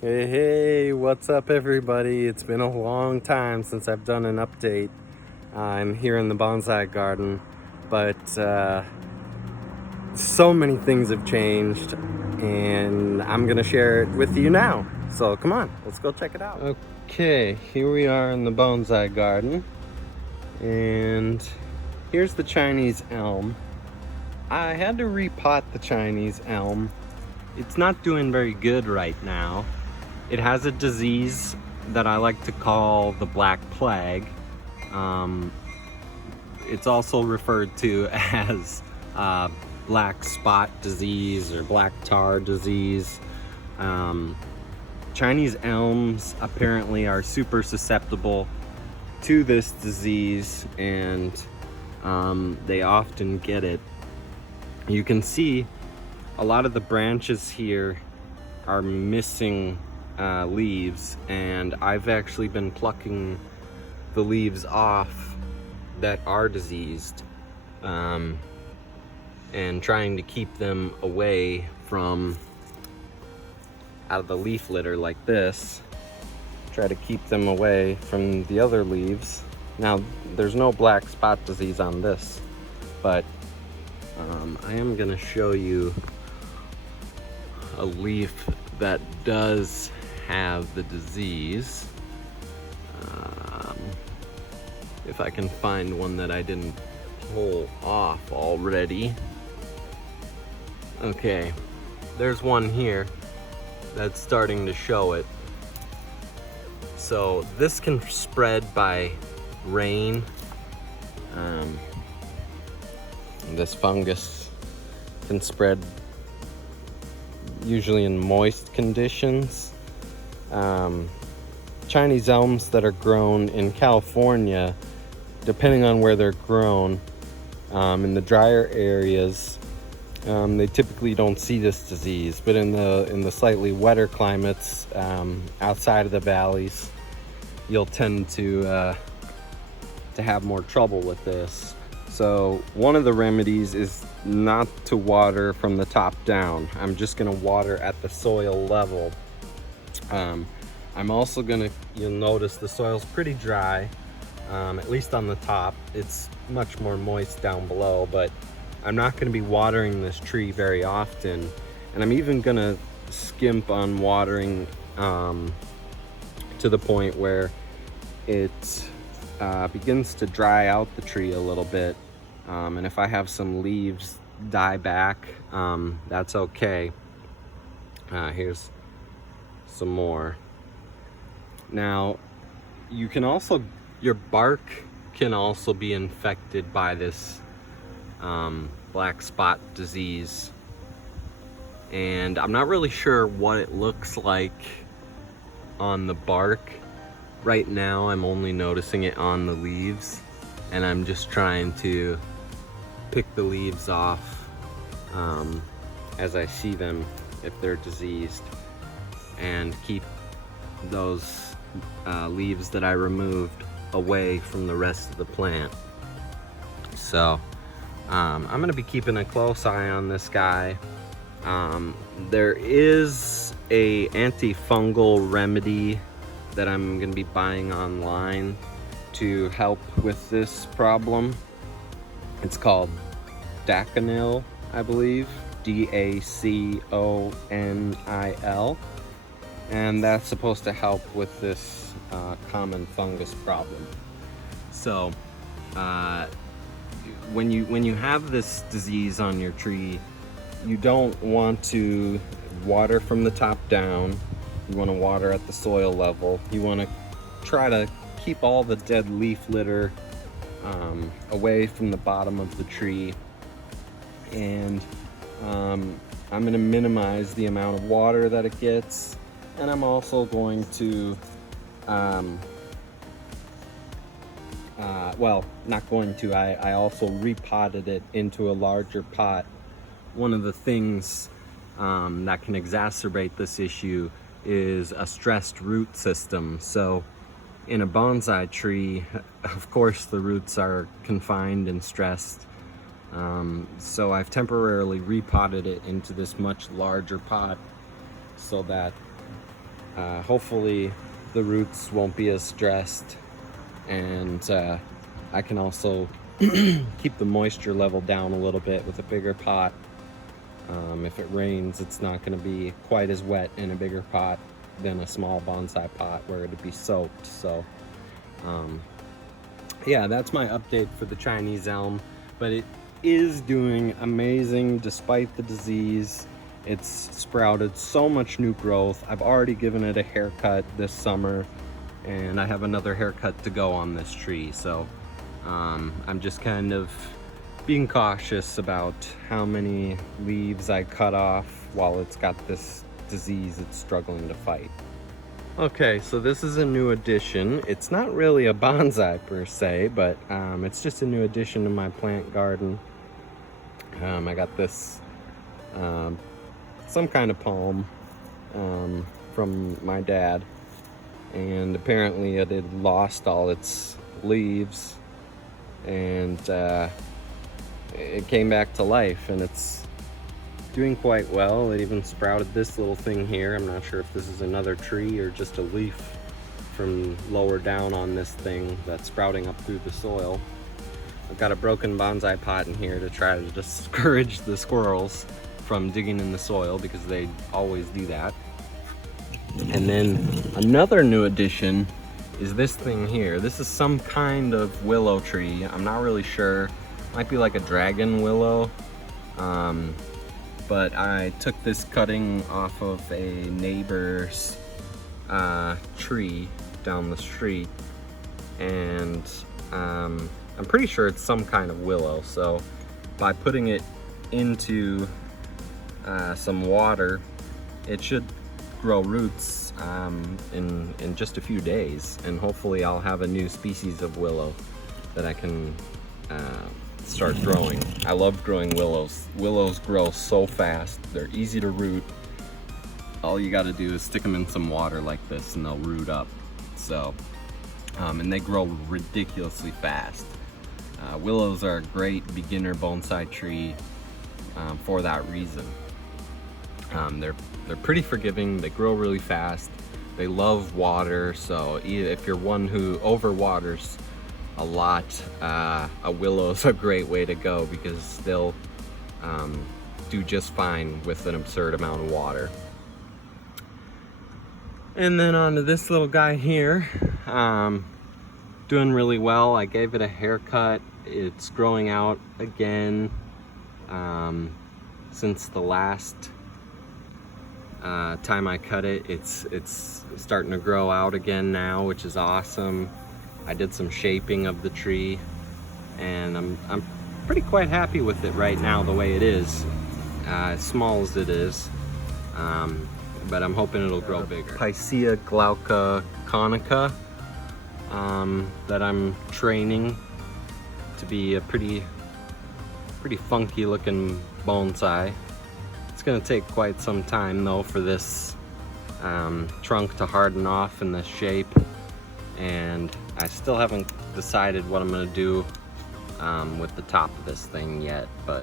Hey, what's up, everybody? It's been a long time since I've done an update. I'm here in the bonsai garden, but so many things have changed, and I'm gonna share it with you now. So come on, let's go check it out. Okay, here we are in the bonsai garden, and here's the Chinese elm. I had to repot the Chinese elm. It's not doing very good right now. It has a disease that I like to call the Black Plague. It's also referred to as black spot disease or black tar disease. Chinese elms apparently are super susceptible to this disease, and they often get it. You can see a lot of the branches here are missing leaves, and I've actually been plucking the leaves off that are diseased and trying to keep them away from out of the leaf litter like this. Try to keep them away from the other leaves. Now there's no black spot disease on this, but I am gonna show you a leaf that does have the disease. If I can find one that I didn't pull off already. Okay, there's one here that's starting to show it. So this can spread by rain. This fungus can spread usually in moist conditions. Chinese elms that are grown in California, depending on where they're grown, in the drier areas, they typically don't see this disease, but in the slightly wetter climates, outside of the valleys, you'll tend to have more trouble with this. So one of the remedies is not to water from the top down. I'm just gonna water at the soil level. I'm also you'll notice the soil's pretty dry, at least on the top. It's much more moist down below, but I'm not gonna be watering this tree very often. And I'm even gonna skimp on watering to the point where it begins to dry out the tree a little bit. And if I have some leaves die back, that's okay. Here's some more. Now, your bark can also be infected by this black spot disease. And I'm not really sure what it looks like on the bark. Right now, I'm only noticing it on the leaves, and I'm just trying to pick the leaves off as I see them if they're diseased, and keep those leaves that I removed away from the rest of the plant. So I'm gonna be keeping a close eye on this guy. There is a antifungal remedy that I'm gonna be buying online to help with this problem. It's called Daconil, I believe, Daconil, and that's supposed to help with this common fungus problem. So when you have this disease on your tree, you don't want to water from the top down. You want to water at the soil level. You want to try to keep all the dead leaf litter away from the bottom of the tree, and I'm going to minimize the amount of water that it gets, and I'm also going to well, not going to, I also repotted it into a larger pot. One of the things that can exacerbate this issue is a stressed root system. So in a bonsai tree, of course, the roots are confined and stressed. So I've temporarily repotted it into this much larger pot so that Hopefully the roots won't be as stressed, and I can also keep the moisture level down a little bit with a bigger pot. If it rains, it's not going to be quite as wet in a bigger pot than a small bonsai pot where it'd be soaked. So yeah, that's my update for the Chinese elm, but it is doing amazing despite the disease. It's sprouted so much new growth. I've already given it a haircut this summer, and I have another haircut to go on this tree. So I'm just kind of being cautious about how many leaves I cut off while it's got this disease it's struggling to fight. Okay, so this is a new addition. It's not really a bonsai per se, but it's just a new addition to my plant garden. I got this some kind of palm from my dad, and apparently it had lost all its leaves, and it came back to life, and it's doing quite well. It even sprouted this little thing here. I'm not sure if this is another tree or just a leaf from lower down on this thing that's sprouting up through the soil. I've got a broken bonsai pot in here to try to discourage the squirrels from digging in the soil, because they always do that. And then another new addition is this thing here. This is some kind of willow tree. I'm not really sure. Might be like a dragon willow. But I took this cutting off of a neighbor's tree down the street, and I'm pretty sure it's some kind of willow. So by putting it into some water, it should grow roots in just a few days, and hopefully I'll have a new species of willow that I can start growing. I love growing willows. Willows grow so fast. They're easy to root. All you got to do is stick them in some water like this and they'll root up. So and they grow ridiculously fast. Willows are a great beginner bonsai tree for that reason. They're pretty forgiving. They grow really fast. They love water, so if you're one who overwaters a lot, a willow is a great way to go, because they'll do just fine with an absurd amount of water. And then on to this little guy here, doing really well. I gave it a haircut. It's growing out again since the last time I cut it. It's starting to grow out again now, which is awesome. I did some shaping of the tree, and I'm pretty quite happy with it right now the way it is, as small as it is, but I'm hoping it'll grow bigger. Picea glauca conica that I'm training to be a pretty funky looking bonsai. It's gonna take quite some time though for this trunk to harden off in this shape, and I still haven't decided what I'm gonna do with the top of this thing yet, but